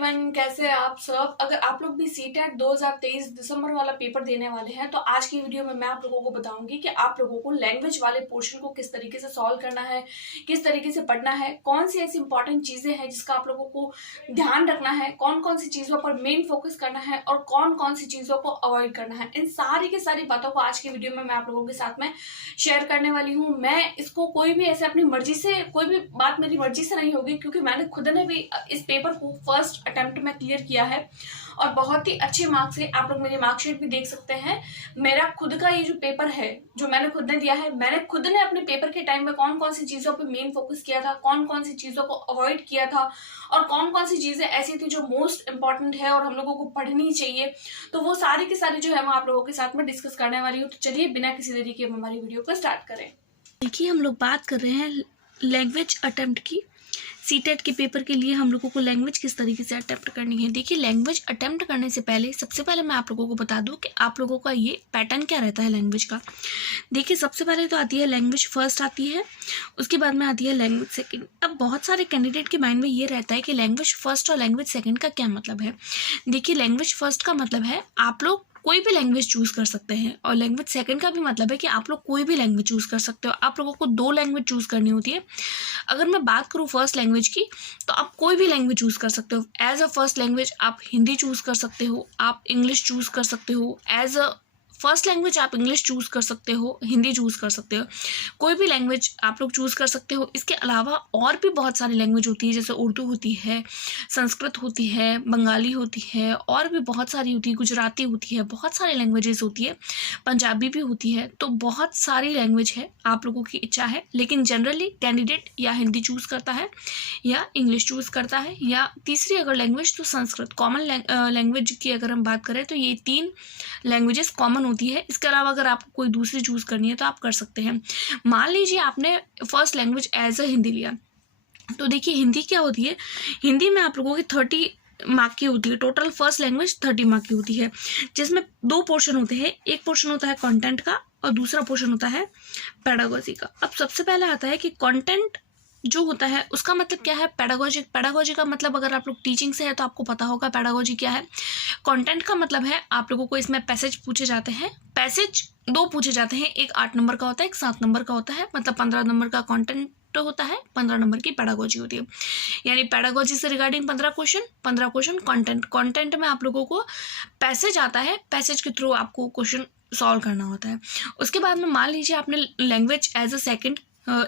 Everyone, कैसे हैं आप सब। अगर आप लोग भी सीटेट 2023 दिसंबर वाला पेपर देने वाले हैं तो आज की वीडियो में मैं आप लोगों को बताऊंगी कि आप लोगों को लैंग्वेज वाले पोर्शन को किस तरीके से सॉल्व करना है, किस तरीके से पढ़ना है, कौन सी ऐसी इंपॉर्टेंट चीजें हैं जिसका आप लोगों को ध्यान रखना है, कौन कौन सी चीजों पर मेन फोकस करना है और कौन कौन सी चीजों को अवॉइड करना है। इन सारी की सारी बातों को आज की वीडियो में मैं आप लोगों के साथ में शेयर करने वाली हूँ। मैं इसको कोई भी ऐसे अपनी मर्जी से, कोई भी बात मेरी मर्जी से नहीं होगी, क्योंकि मैंने खुद ने भी इस पेपर को फर्स्ट अटेम्प्ट में क्लियर किया है और बहुत ही अच्छे मार्क्स से। आप लोग मेरी मार्कशीट भी देख सकते हैं। मेरा खुद का ये जो पेपर है जो मैंने खुद ने दिया है, मैंने खुद ने अपने पेपर के टाइम में कौन कौन सी चीजों पे मेन फोकस किया था, कौन कौन सी चीजों को अवॉइड किया था और कौन कौन सी चीजें ऐसी थी जो मोस्ट इंपॉर्टेंट है और हम लोगों को पढ़नी चाहिए, तो वो सारी की सारी जो है मैं आप लोगों के साथ में डिस्कस करने वाली हूँ। तो चलिए बिना किसी देरी के हमारी वीडियो को स्टार्ट करें। देखिए, हम लोग बात कर रहे हैं लैंग्वेज अटेम्प्ट की। सीटेट के पेपर के लिए हम लोगों को लैंग्वेज किस तरीके से अटेम्प्ट करनी है। देखिए, लैंग्वेज अटेम्प्ट करने से पहले सबसे पहले मैं आप लोगों को बता दूं कि आप लोगों का ये पैटर्न क्या रहता है लैंग्वेज का। देखिए, सबसे पहले तो आती है लैंग्वेज फर्स्ट आती है, उसके बाद में आती है लैंग्वेज सेकंड। अब बहुत सारे कैंडिडेट के माइंड में ये रहता है कि लैंग्वेज फर्स्ट और लैंग्वेज सेकंड का क्या मतलब है। देखिए, लैंग्वेज फर्स्ट का मतलब है आप लोग कोई भी लैंग्वेज चूज कर सकते हैं और लैंग्वेज सेकंड का भी मतलब है कि आप लोग कोई भी लैंग्वेज चूज कर सकते हो। आप लोगों को 2 लैंग्वेज चूज करनी होती है। अगर मैं बात करूँ फर्स्ट लैंग्वेज की, तो आप कोई भी लैंग्वेज चूज कर सकते हो। एज अ फर्स्ट लैंग्वेज आप हिंदी चूज कर सकते हो, आप इंग्लिश चूज कर सकते हो। एज अ फर्स्ट लैंग्वेज आप इंग्लिश चूज कर सकते हो, हिंदी चूज कर सकते हो, कोई भी लैंग्वेज आप लोग चूज कर सकते हो। इसके अलावा और भी बहुत सारी लैंग्वेज होती है, जैसे उर्दू होती है, संस्कृत होती है, बंगाली होती है, और भी बहुत सारी होती है, गुजराती होती है, बहुत सारी लैंग्वेजेस होती है, पंजाबी भी होती है। तो बहुत सारी लैंग्वेज है, आप लोगों की इच्छा है, लेकिन जनरली कैंडिडेट या हिंदी चूज करता है या इंग्लिश चूज करता है, या तीसरी अगर लैंग्वेज तो संस्कृत। कॉमन लैंग्वेज की अगर हम बात करें तो ये 3 लैंग्वेजेस कॉमन होती है। इसके अलावा अगर आपको कोई दूसरी चूज करनी है तो आप कर सकते हैं। मान लीजिए आपने first language as a Hindi लिया, तो देखिए हिंदी क्या होती है। हिंदी में आप लोगों की 30 मार्क की होती है। टोटल फर्स्ट लैंग्वेज 30 मार्क की होती है, जिसमें 2 पोर्शन होते हैं। एक पोर्शन होता है कंटेंट का और दूसरा पोर्शन होता है पेडागोजी का। अब सबसे पहले आता है कि कंटेंट जो होता है उसका मतलब क्या है। पेडागोजी, पेडागोजी का मतलब अगर आप लोग टीचिंग से है तो आपको पता होगा पेडागोजी क्या है। कंटेंट का मतलब है आप लोगों को इसमें पैसेज पूछे जाते हैं। पैसेज 2 पूछे जाते हैं, एक 8 नंबर का होता है, एक 7 नंबर का होता है। मतलब 15 नंबर का कंटेंट होता है, 15 नंबर की पेडागोजी होती है। यानी पेडागोजी से रिगार्डिंग 15 क्वेश्चन कंटेंट। कंटेंट में आप लोगों को पैसेज आता है, पैसेज के थ्रू आपको क्वेश्चन सॉल्व करना होता है। उसके बाद में मान लीजिए आपने language as a second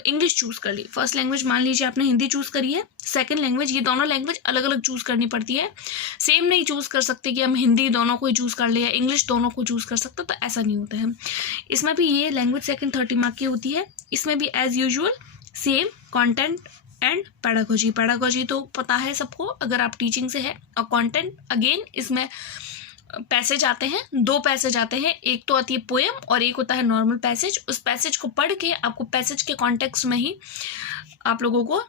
English choose कर ली। फर्स्ट लैंग्वेज मान लीजिए आपने हिंदी चूज करी है, सेकंड लैंग्वेज, ये दोनों लैंग्वेज अलग अलग चूज करनी पड़ती है। सेम नहीं चूज कर सकते कि हम हिंदी दोनों को ही चूज कर ले या इंग्लिश दोनों को चूज कर सकते, तो ऐसा नहीं होता है। इसमें भी ये लैंग्वेज सेकंड 30 मार्क की होती है। इसमें भी as usual same content and pedagogy. Pedagogy तो पता है सबको अगर आप टीचिंग से है, और कंटेंट अगेन इसमें पैसेज आते हैं, 2 पैसेज आते हैं। एक तो आती है पोएम और एक होता है नॉर्मल पैसेज। उस पैसेज को पढ़ के आपको पैसेज के कॉन्टेक्स्ट में ही आप लोगों को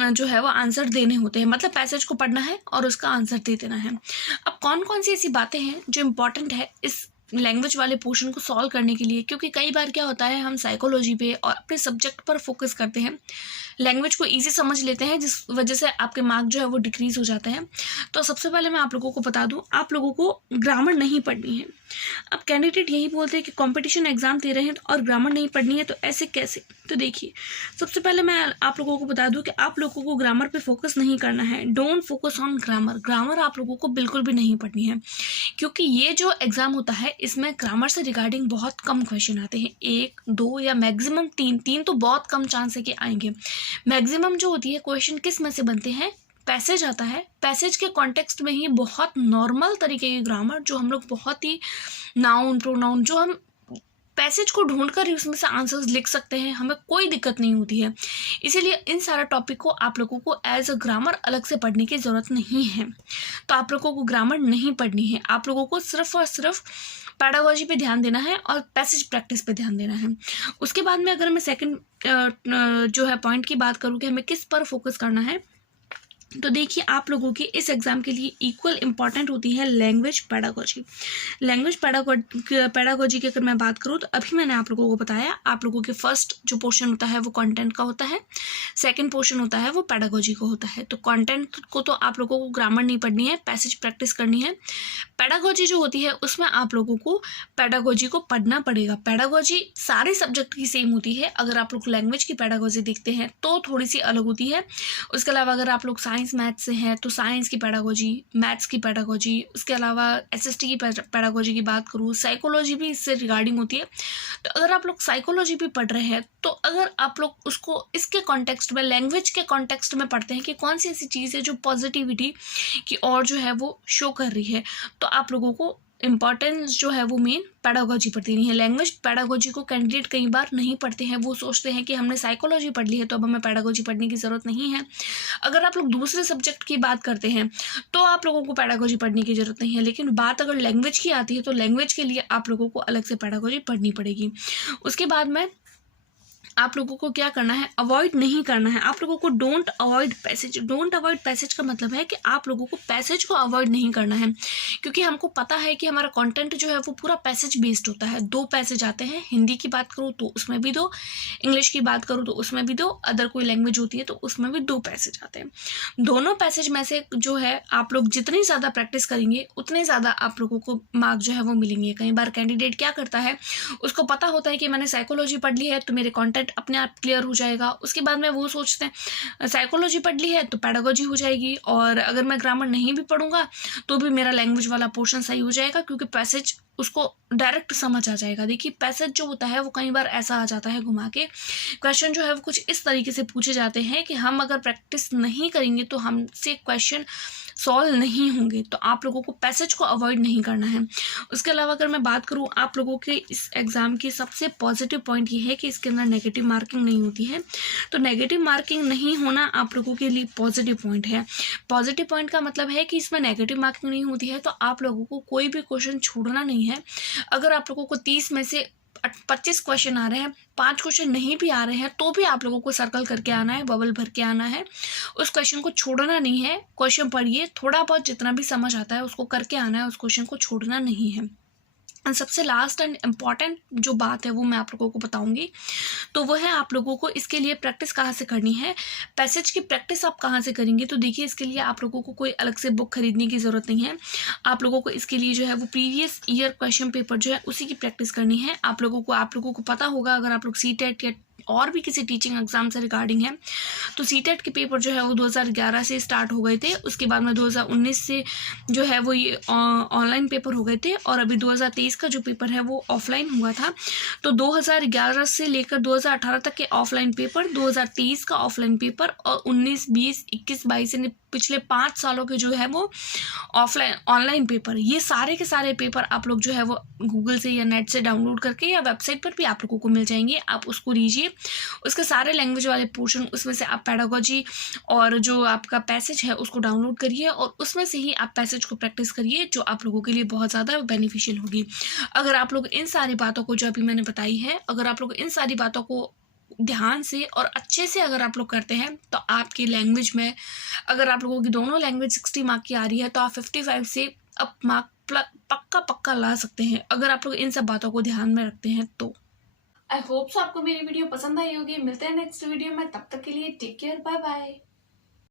जो है वो आंसर देने होते हैं। मतलब पैसेज को पढ़ना है और उसका आंसर दे देना है। अब कौन कौन सी ऐसी बातें हैं जो इम्पोर्टेंट है इस लैंग्वेज वाले पोर्शन को सॉल्व करने के लिए, क्योंकि कई बार क्या होता है हम साइकोलॉजी पे और अपने सब्जेक्ट पर फोकस करते हैं, लैंग्वेज को इजी समझ लेते हैं, जिस वजह से आपके मार्क जो है वो डिक्रीज हो जाते हैं। तो सबसे पहले मैं आप लोगों को बता दूं, आप लोगों को ग्रामर नहीं पढ़नी है। अब कैंडिडेट यही बोलते हैं कि कंपटीशन एग्जाम दे रहे हैं और ग्रामर नहीं पढ़नी है, तो ऐसे कैसे। तो देखिए, सबसे पहले मैं आप लोगों को बता दूं कि आप लोगों को ग्रामर पे फोकस नहीं करना है। Don't focus on grammar. Grammar आप लोगों को बिल्कुल भी नहीं पढ़नी है, क्योंकि ये जो एग्जाम होता है इसमें ग्रामर से रिगार्डिंग बहुत कम क्वेश्चन आते हैं। 1, 2 या मैक्सिमम 3 तो बहुत कम चांस है कि आएंगे। मैक्सिमम जो होती है क्वेश्चन किस में से बनते हैं, पैसेज आता है, पैसेज के कॉन्टेक्स्ट में ही बहुत नॉर्मल तरीके की ग्रामर, जो हम लोग बहुत ही नाउन प्रोनाउन, जो हम पैसेज को ढूंढकर ही उसमें से आंसर्स लिख सकते हैं, हमें कोई दिक्कत नहीं होती है। इसीलिए इन सारा टॉपिक को आप लोगों को एज अ ग्रामर अलग से पढ़ने की ज़रूरत नहीं है। तो आप लोगों को ग्रामर नहीं पढ़नी है, आप लोगों को सिर्फ और सिर्फ पेडागोजी पे ध्यान देना है और पैसेज प्रैक्टिस पे ध्यान देना है। उसके बाद में अगर मैं सेकंड जो है पॉइंट की बात करूँ कि हमें किस पर फोकस करना है, तो देखिए आप लोगों के इस एग्ज़ाम के लिए इक्वल इम्पॉर्टेंट होती है लैंग्वेज पेडागोजी। लैंग्वेज पेडागोजी की अगर मैं बात करूँ तो अभी मैंने आप लोगों को बताया, आप लोगों के फर्स्ट जो पोर्शन होता है वो कंटेंट का होता है, सेकंड पोर्शन होता है वो पेडागोजी का होता है। तो कंटेंट को तो आप लोगों को ग्रामर नहीं पढ़नी है, पैसेज प्रैक्टिस करनी है। पेडागोजी जो होती है उसमें आप लोगों को पेडागोजी को पढ़ना पड़ेगा। पेडागोजी सारे सब्जेक्ट की सेम होती है। अगर आप लोग लैंग्वेज की पेडागोजी देखते हैं तो थोड़ी सी अलग होती है। उसके अलावा अगर आप लोग साइंस मैथ्स से हैं तो साइंस की पेडागोजी, मैथ्स की पेडागोजी, उसके अलावा एसएसटी की पेडागोजी की बात करूँ, साइकोलॉजी भी इससे रिगार्डिंग होती है। तो अगर आप लोग साइकोलॉजी भी पढ़ रहे हैं तो अगर आप लोग उसको इसके कॉन्टेक्स्ट में, लैंग्वेज के कॉन्टेक्स्ट में पढ़ते हैं कि कौन सी ऐसी चीज़ है जो पॉजिटिविटी की और जो है वो शो कर रही है, तो आप लोगों को इम्पॉर्टेंस जो है वो मेन पेडागोजी पर देनी है। लैंग्वेज पेडागोजी को कैंडिडेट कई बार नहीं पढ़ते हैं, वो सोचते हैं कि हमने साइकोलॉजी पढ़ ली है तो अब हमें पेडागोजी पढ़ने की ज़रूरत नहीं है। अगर आप लोग दूसरे सब्जेक्ट की बात करते हैं तो आप लोगों को पेडागोजी पढ़ने की ज़रूरत नहीं है, लेकिन बात अगर लैंग्वेज की आती है तो लैंग्वेज के लिए आप लोगों को अलग से पेडागोजी पढ़नी पड़ेगी। उसके बाद में आप लोगों को क्या करना है, अवॉइड नहीं करना है। आप लोगों को don't avoid passage. Don't avoid passage का मतलब है कि आप लोगों को पैसेज को अवॉइड नहीं करना है, क्योंकि हमको पता है कि हमारा कंटेंट जो है वो पूरा पैसेज बेस्ड होता है। 2 पैसेज आते हैं, हिंदी की बात करूँ तो उसमें भी 2, इंग्लिश की बात करूँ तो उसमें भी 2, अदर कोई लैंग्वेज होती है तो उसमें भी 2 पैसेज आते हैं। दोनों पैसेज में से जो है आप लोग जितनी ज़्यादा प्रैक्टिस करेंगे उतने ज़्यादा आप लोगों को मार्क जो है वो मिलेंगे। कई बार कैंडिडेट क्या करता है, उसको पता होता है कि मैंने साइकोलॉजी पढ़ ली है तो मेरे कंटेंट अपने आप क्लियर हो जाएगा। उसके बाद में वो सोचते हैं साइकोलॉजी पढ़ ली है तो पेडागोजी हो जाएगी, और अगर मैं ग्रामर नहीं भी पढ़ूंगा तो भी मेरा लैंग्वेज वाला पोर्शन सही हो जाएगा, क्योंकि पैसेज उसको डायरेक्ट समझ आ जाएगा। देखिए पैसेज जो होता है वो कई बार ऐसा आ जाता है घुमा के, क्वेश्चन जो है वो कुछ इस तरीके से पूछे जाते हैं कि हम अगर प्रैक्टिस नहीं करेंगे तो हमसे क्वेश्चन सॉल्व नहीं होंगे। तो आप लोगों को पैसेज को अवॉइड नहीं करना है। उसके अलावा अगर मैं बात करूँ आप लोगों के इस एग्ज़ाम की सबसे पॉजिटिव पॉइंट ये है कि इसके अंदर नेगेटिव मार्किंग नहीं होती है। तो नेगेटिव मार्किंग नहीं होना आप लोगों के लिए पॉजिटिव पॉइंट है। पॉजिटिव पॉइंट का मतलब है कि इसमें नेगेटिव मार्किंग नहीं होती है, तो आप लोगों को कोई भी क्वेश्चन छोड़ना नहीं है। अगर आप लोगों को 30 में से 25 क्वेश्चन आ रहे हैं, 5 क्वेश्चन नहीं भी आ रहे हैं तो भी आप लोगों को सर्कल करके आना है, बबल भर के आना है। उस क्वेश्चन को छोड़ना नहीं है। क्वेश्चन पढ़िए, थोड़ा बहुत जितना भी समझ आता है उसको करके आना है, उस क्वेश्चन को छोड़ना नहीं है। और सबसे लास्ट एंड इम्पॉर्टेंट जो बात है वो मैं आप लोगों को बताऊंगी, तो वो है आप लोगों को इसके लिए प्रैक्टिस कहाँ से करनी है। पैसेज की प्रैक्टिस आप कहाँ से करेंगे, तो देखिए इसके लिए आप लोगों को कोई अलग से बुक खरीदने की ज़रूरत नहीं है। आप लोगों को इसके लिए जो है वो प्रीवियस ईयर क्वेश्चन पेपर जो है उसी की प्रैक्टिस करनी है। आप लोगों को पता होगा, अगर आप लोग सीटेट या और भी किसी टीचिंग एग्जाम से रिगार्डिंग है तो सीटेट के पेपर जो है वो 2011 से स्टार्ट हो गए थे। उसके बाद में 2019 से जो है वो ये ऑनलाइन पेपर हो गए थे, और अभी 2023 का जो पेपर है वो ऑफलाइन हुआ था। तो 2011 से लेकर 2018 तक के ऑफलाइन पेपर, 2023 का ऑफलाइन पेपर, और 19, 20, 21, 22 यानी पिछले 5 सालों के जो है वो ऑफलाइन ऑनलाइन पेपर, ये सारे के सारे पेपर आप लोग जो है वो गूगल से या नेट से डाउनलोड करके या वेबसाइट पर भी आप लोगों को मिल जाएंगे। आप उसको लीजिए, उसके सारे लैंग्वेज वाले पोर्शन, उसमें से आप पेडागोजी और जो आपका पैसेज है उसको डाउनलोड करिए, और उसमें से ही आप पैसेज को प्रैक्टिस करिए, जो आप लोगों के लिए बहुत ज़्यादा बेनिफिशियल होगी। अगर आप लोग इन सारी बातों को जो अभी मैंने बताई है, अगर आप लोग इन सारी बातों को ध्यान से और अच्छे से अगर आप लोग करते हैं तो आपकी लैंग्वेज में, अगर आप लोगों की दोनों लैंग्वेज 60 मार्क की आ रही है तो आप 55 से अप मार्क पक्का ला सकते हैं, अगर आप लोग इन सब बातों को ध्यान में रखते हैं तो। आई होप सो आपको मेरी वीडियो पसंद आई होगी। मिलते हैं नेक्स्ट वीडियो में, तब तक के लिए टेक केयर, बाय बाय।